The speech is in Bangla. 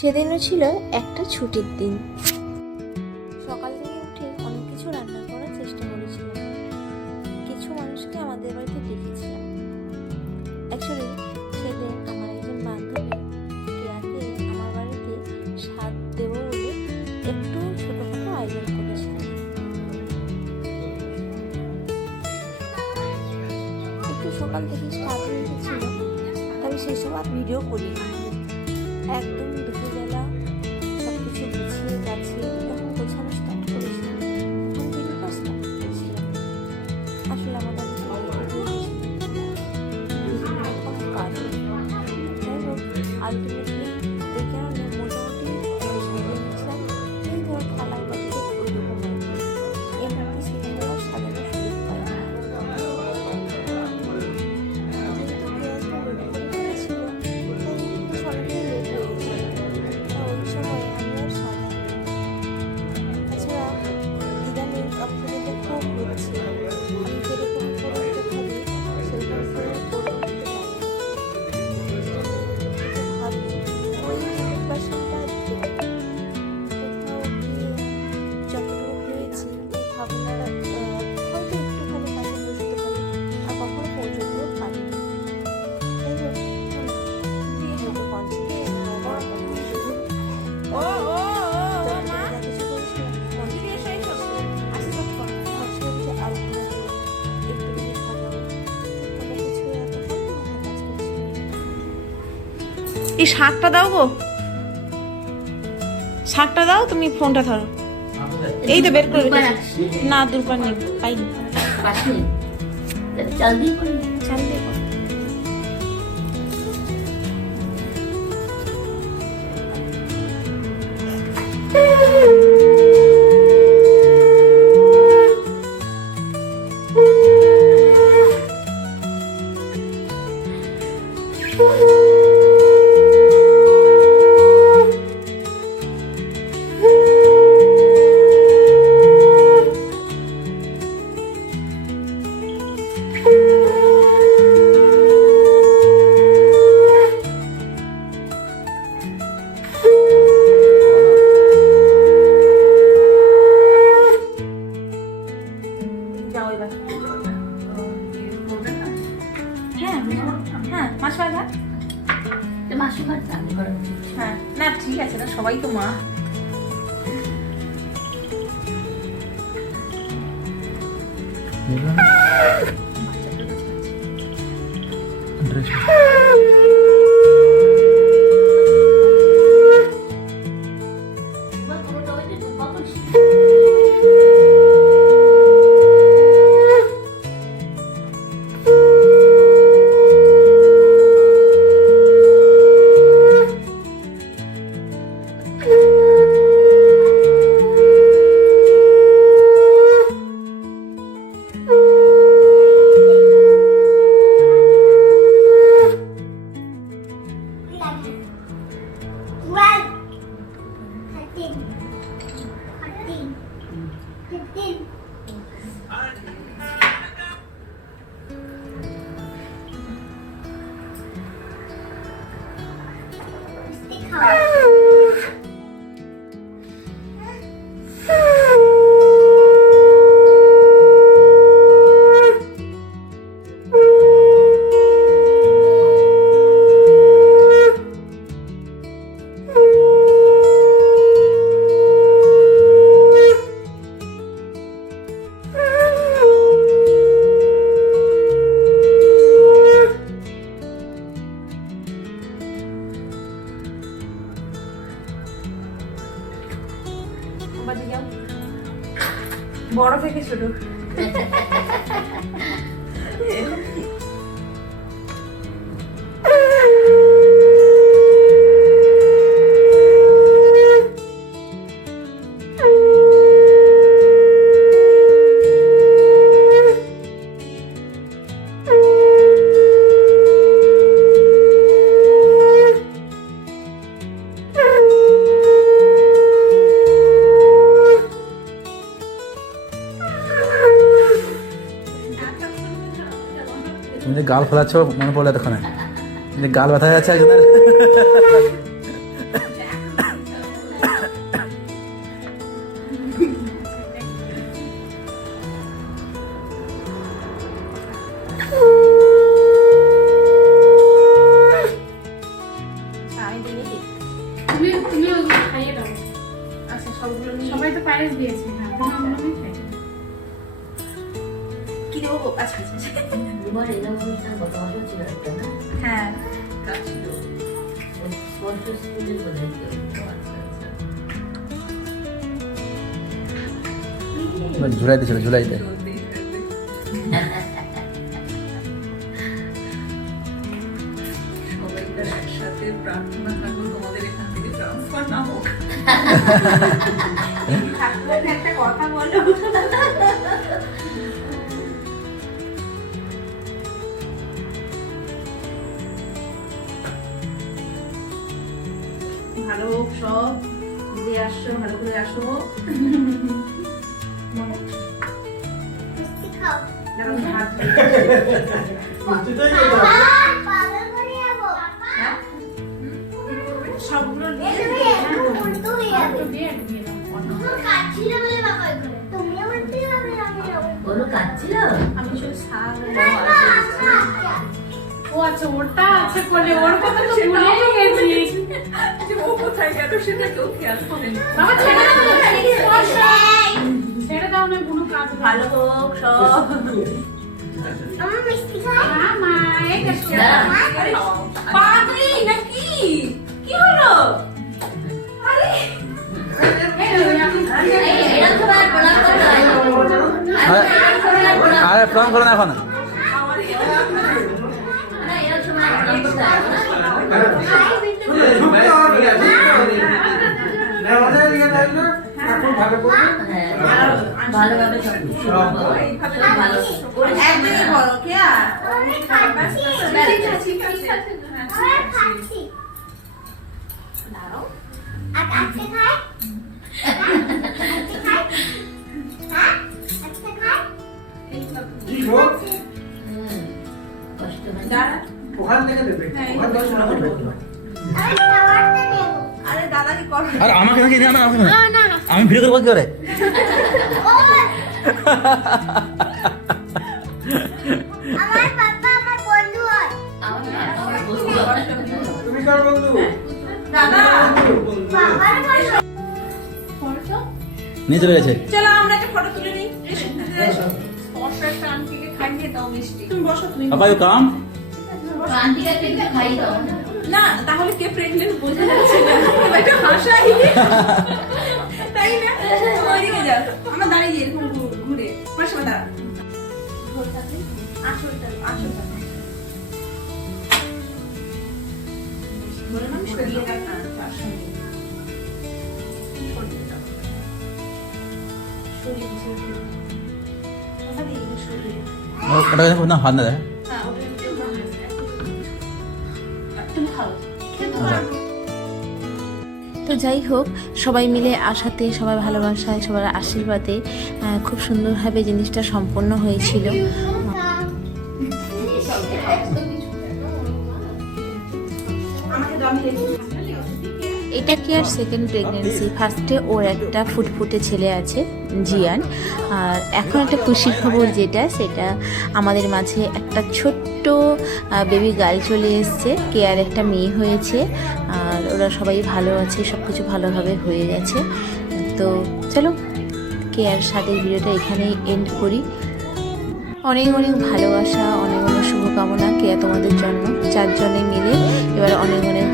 সেদিনও ছিল একটা ছুটির দিন। সকাল থেকে উঠে অনেক কিছু রান্না করার চেষ্টা করেছিলাম। কিছু মানুষকে আমাদের বাড়িতে দেখেছিলাম। অ্যাকচুয়ালি সেদিন আমার একজন বান্ধবী কেয়াকে আমার বাড়িতে স্বাদ দেব বলে একটু ছোটোখাটো আয়োজন করেছিলাম। একটু সকাল থেকে স্বাদ রেখেছিল তবে সেই সব আর ভিডিও করি একদম এই শাকটা দাও গো। শাকটা দাও তুমি ফোনটা ধরো। এই তো বের করবে না দূরপার নেই পাইনি। চাল দিয়ে হ্যাঁ মাসুয়া ঘাট মাসু ঘাট হ্যাঁ না ঠিক আছে না সবাই তো মা। গাল ফেলাচ্ছ মনে পড়ল এতক্ষণে যে গাল ব্যথা যাচ্ছে একজনের। সবাই তো পায়েস দিয়েছে হ্যাঁ, কি দেবো আচ্ছা আচ্ছা। তোমার এরকম অনুষ্ঠান গত বছর ছিল একটা না হ্যাঁ ছিল ওই স্কুলে বোঝাই ঝুলাইতে ছিল ঝুলাইতে সবাইকার একসাথে প্রার্থনা থাকল তোমাদের এখান থেকে ট্রান্সফার না হোক একটা কথা বলো ভালো হোক সব যে আসছো ভালো করে আসো। সবগুলো নিয়ে হয়ে। ওগুলো কাটছিল আমি শুধু শাক আচ্ছা। ও আচ্ছা ওটা আছে বলে ওর কথা তো ভুলেই গেছি। কোথায় গেল সেটা কেউ খেয়াল করেনি ছেড়ে দাও না, এই, ছেড়ে দাও না কোনো কাজ ভালো হোক সব আমার মিষ্টি খাও? মা এই পাগলি নাকি কি হলো আর প্রণাম। আর করো না এখন না, এরকম সময় আর প্রণাম করতে হয় না। হ্যাঁ, ভালোভাবে সব কিছু করব। ভালো করে একদিনই বলো কে আর আমি খাচ্ছি। আমি খাচ্ছি। আর আজকে খাই? আজকে খাই? হ্যাঁ? আজকে খাই? হুম, কষ্ট হয়। দাঁড়া ওখান থেকে দেবে ওখান থেকে শোনা হবে আমি খাবারটা নেব। আরে করো। আর আমাকে নাকি না? না আমাকে না। আমি ভিডিও করব কি করে? আমার বাবা আমার বন্ধু হয়। আমার আমার বন্ধু আমার তুমি কার বন্ধু? দাদা। বাবার বন্ধু। নিয়ে চলে গেছে। চলো আমরা একটা ফটো তুলে নিই। এসো, এসো। স্পর্শ একটা আন্টিকে খাইয়ে দাও মিষ্টি। তুমি বসো তুমি পাপা ইউ কাম। আন্টিকে খাইয়ে দাও। না। তাহলে কে প্রেগনেন্ট বোঝা যাচ্ছে না। একটু হাসাই তাই না? ওইদিকে যাও। আমরা দাঁড়িয়ে এরকম ঘুরে। আমার সামনে দাঁড়া আসলটা আসলটা। নাম সরিয়ে রাখ না তার সঙ্গে। সরিয়ে দাও। সরিয়ে সরিয়ে। ওটা দেখো না হাত না দেয়। হ্যাঁ, ওটা একটু ভালো আছে, তো যাই হোক, সবাই মিলে আসাতে সবাই ভালোবাসায়, সবার আশীর্বাদে খুব সুন্দরভাবে জিনিসটা সম্পন্ন হয়েছিল। এটা কি আর সেকেন্ড প্রেগনেন্সি ফার্স্টে ওর একটা ফুটফুটে ছেলে আছে, জিয়ান। আর এখন একটা খুশির খবর যেটা, সেটা আমাদের মাঝে একটা ছোট্ট বেবি গার্ল চলে এসছে, কে আর একটা মেয়ে হয়েছে। আর ওরা সবাই ভালো আছে সব কিছু ভালোভাবে হয়ে গেছে। তো চলো, কে আর সাথে ভিডিওটা এখানেই এন্ড করি। অনেক অনেক ভালোবাসা, অনেক অনেক শুভকামনা কেয়া তোমাদের জন্য। চারজনে মিলে এবার অনেক অনেক